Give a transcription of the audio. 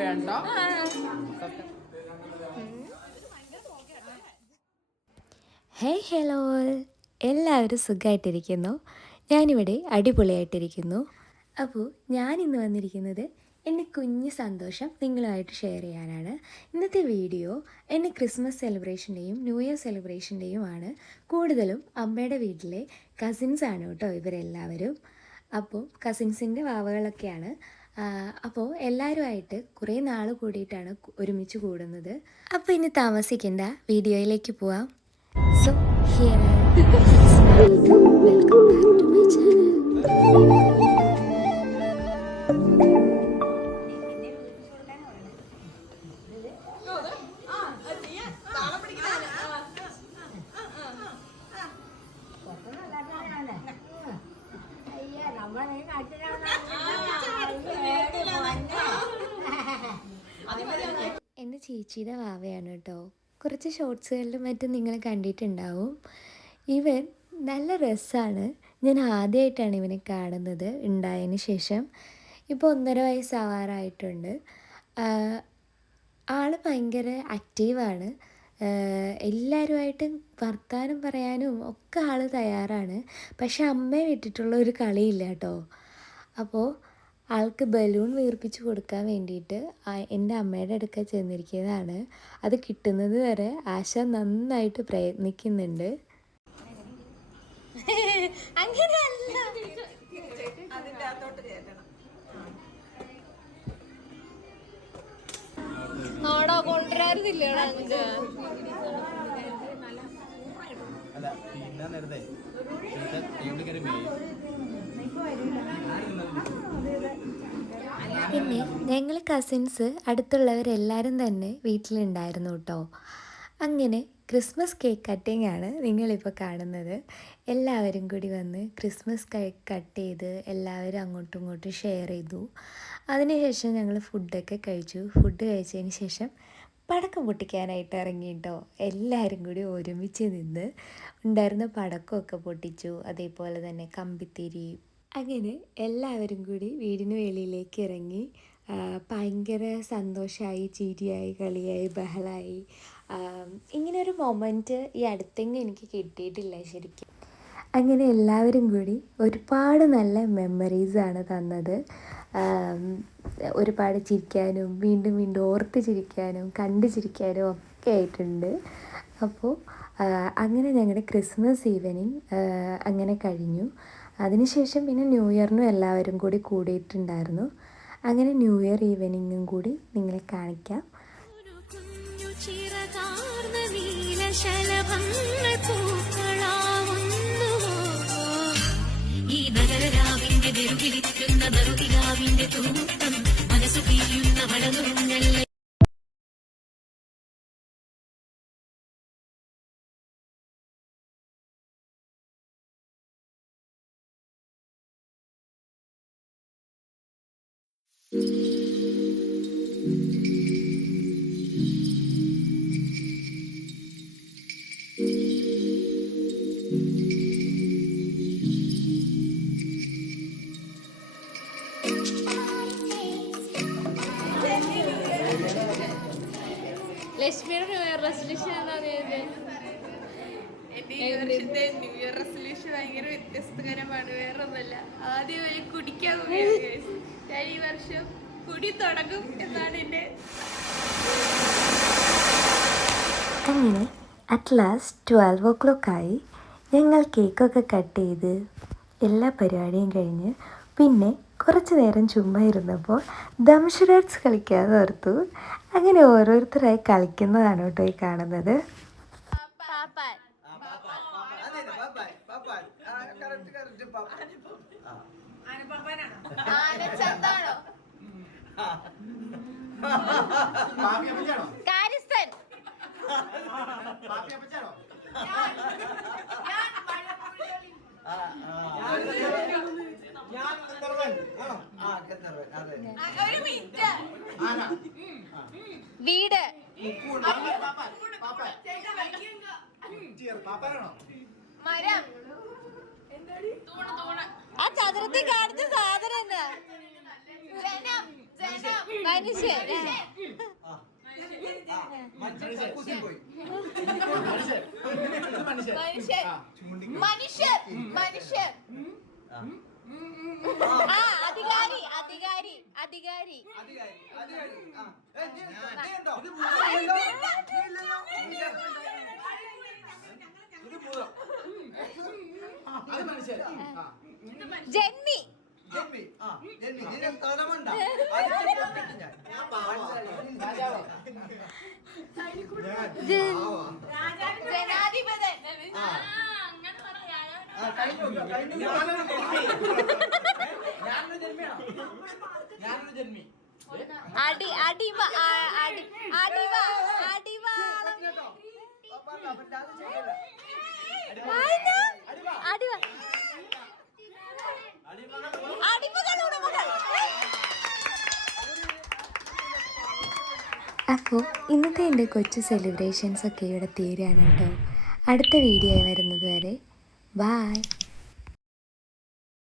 വേണ്ട. Hey hello, എല്ലാവരും സുഖമായിട്ടിരിക്കുന്നു. ഞാനിവിടെ അടിപൊളിയായിട്ടിരിക്കുന്നു. അപ്പോൾ ഞാനിന്ന് വന്നിരിക്കുന്നത് എൻ്റെ കുഞ്ഞ് സന്തോഷം നിങ്ങളുമായിട്ട് ഷെയർ ചെയ്യാനാണ്. ഇന്നത്തെ വീഡിയോ എൻ്റെ ക്രിസ്മസ് സെലിബ്രേഷൻ്റെയും ന്യൂ ഇയർ സെലിബ്രേഷൻ്റെയുമാണ്. കൂടുതലും അമ്മയുടെ വീട്ടിലെ കസിൻസാണ് കേട്ടോ ഇവരെല്ലാവരും. അപ്പോൾ കസിൻസിൻ്റെ വാവകളൊക്കെയാണ്. അപ്പോൾ എല്ലാവരുമായിട്ട് കുറേ നാൾ കൂടിയിട്ടാണ് ഒരുമിച്ച് കൂടുന്നത്. അപ്പോൾ ഇനി താമസിക്കേണ്ട വീഡിയോയിലേക്ക് പോവാം. So here welcome back to my channel. എൻ്റെ ചേച്ചിയുടെ വാവയാണ് കേട്ടോ. കുറച്ച് ഷോർട്സുകളിലും മറ്റും നിങ്ങൾ കണ്ടിട്ടുണ്ടാവും. ഇവൻ നല്ല രസമാണ്. ഞാൻ ആദ്യമായിട്ടാണ് ഇവനെ കാണുന്നത് ഉണ്ടായതിന് ശേഷം. ഇപ്പോൾ 1.5 വയസ്സാവാറായിട്ടുണ്ട്. ആൾ ഭയങ്കര ആക്റ്റീവാണ്. എല്ലാവരുമായിട്ടും വർത്താനം പറയാനും ഒക്കെ ആൾ തയ്യാറാണ്. പക്ഷെ അമ്മയെ വിട്ടിട്ടുള്ള ഒരു കളിയില്ല കേട്ടോ. അപ്പോൾ ആൾക്ക് ബലൂൺ വീർപ്പിച്ച് കൊടുക്കാൻ വേണ്ടിയിട്ട് എൻ്റെ അമ്മയുടെ അടുക്ക ചെന്നിരിക്കുന്നതാണ്. അത് കിട്ടുന്നത് വരെ ആശ നന്നായിട്ട് പ്രയത്നിക്കുന്നുണ്ട്. അങ്ങനെയല്ല, ആടാ കൊണ്ടുവരാറുന്നില്ലടാ അങ്ങ്. പിന്നെ ഞങ്ങൾ കസിൻസ് അടുത്തുള്ളവരെല്ലാവരും തന്നെ വീട്ടിലുണ്ടായിരുന്നു കേട്ടോ. അങ്ങനെ ക്രിസ്മസ് കേക്ക് കട്ടിംഗ് ആണ് നിങ്ങളിപ്പോൾ കാണുന്നത്. എല്ലാവരും കൂടി വന്ന് ക്രിസ്മസ് കേക്ക് കട്ട് ചെയ്ത് എല്ലാവരും അങ്ങോട്ടും ഇങ്ങോട്ടും ഷെയർ ചെയ്തു. അതിനുശേഷം ഞങ്ങൾ ഫുഡൊക്കെ കഴിച്ചു. ഫുഡ് കഴിച്ചതിന് ശേഷം പടക്കം പൊട്ടിക്കാനായിട്ട് ഇറങ്ങി കേട്ടോ. എല്ലാവരും കൂടി ഒരുമിച്ച് നിന്ന് ഉണ്ടായിരുന്ന പടക്കമൊക്കെ പൊട്ടിച്ചു. അതേപോലെ തന്നെ കമ്പിത്തിരി. അങ്ങനെ എല്ലാവരും കൂടി വീടിന് വെളിയിലേക്ക് ഇറങ്ങി. ഭയങ്കര സന്തോഷമായി, ചിരിയായി, കളിയായി, ബഹളമായി. ഇങ്ങനൊരു മൊമെൻറ്റ് ഈ അടുത്തെങ്കിലും എനിക്ക് കിട്ടിയിട്ടില്ല ശരിക്കും. അങ്ങനെ എല്ലാവരും കൂടി ഒരുപാട് നല്ല മെമ്മറീസാണ് തന്നത്. ഒരുപാട് ചിരിക്കാനും വീണ്ടും വീണ്ടും ഓർത്ത് ചിരിക്കാനും കണ്ട് ചിരിക്കാനും ഒക്കെ ആയിട്ടുണ്ട്. അപ്പോൾ അങ്ങനെ ഞങ്ങളുടെ ക്രിസ്മസ് ഈവനിങ് അങ്ങനെ കഴിഞ്ഞു. അതിനുശേഷം പിന്നെ ന്യൂ ഇയറിനും എല്ലാവരും കൂടി കൂടിയിട്ടുണ്ടായിരുന്നു. അങ്ങനെ ന്യൂ ഇയർ ഈവനിങ്ങും കൂടി നിങ്ങളെ കാണിക്കാം. ലക്ഷ്മിയുടെ ന്യൂ ഇയർ റെസൊല്യൂഷൻ എന്താ? ഈ വർഷത്തെ ന്യൂ ഇയർ റെസൊല്യൂഷൻ ഭയങ്കര വ്യത്യസ്തകരമാണ്. വേറെ ഒന്നല്ല, ആദ്യം വരെ കുടിക്കാൻ ഞാൻ ഈ വർഷം കുടി തുടങ്ങും എന്നാണ് എൻ്റെ. അങ്ങനെ അറ്റ് ലാസ്റ്റ് 12 o'clock ആയി. ഞങ്ങൾ കേക്കൊക്കെ കട്ട് ചെയ്ത് എല്ലാ പരിപാടിയും കഴിഞ്ഞ് പിന്നെ കുറച്ച് നേരം ചുമ്മാ ഇരുന്നപ്പോൾ ദംഷരാട്സ് കളിക്കാതെ ഓർത്തു. അങ്ങനെ ഓരോരുത്തരായി കളിക്കുന്നതാണ് കേട്ടോ ഈ കാണുന്നത്. വീട് മരം ആ ചതുരത്തിൽ കാണിച്ച സാധനം എന്താ? ജനം. മനുഷ്യർ അധികാരി അധികാരി അധികാരി ജന്മി ജനാധിപതൻ അടി അടിമ അടിമ അടിവാളം അപ്പോൾ ഇന്നത്തെ എൻ്റെ കൊച്ചു സെലിബ്രേഷൻസ് ഒക്കെ ഇവിടെ തീരുകയാണ് കേട്ടോ. അടുത്ത വീഡിയോ വരുന്നത് വരെ ബായ്.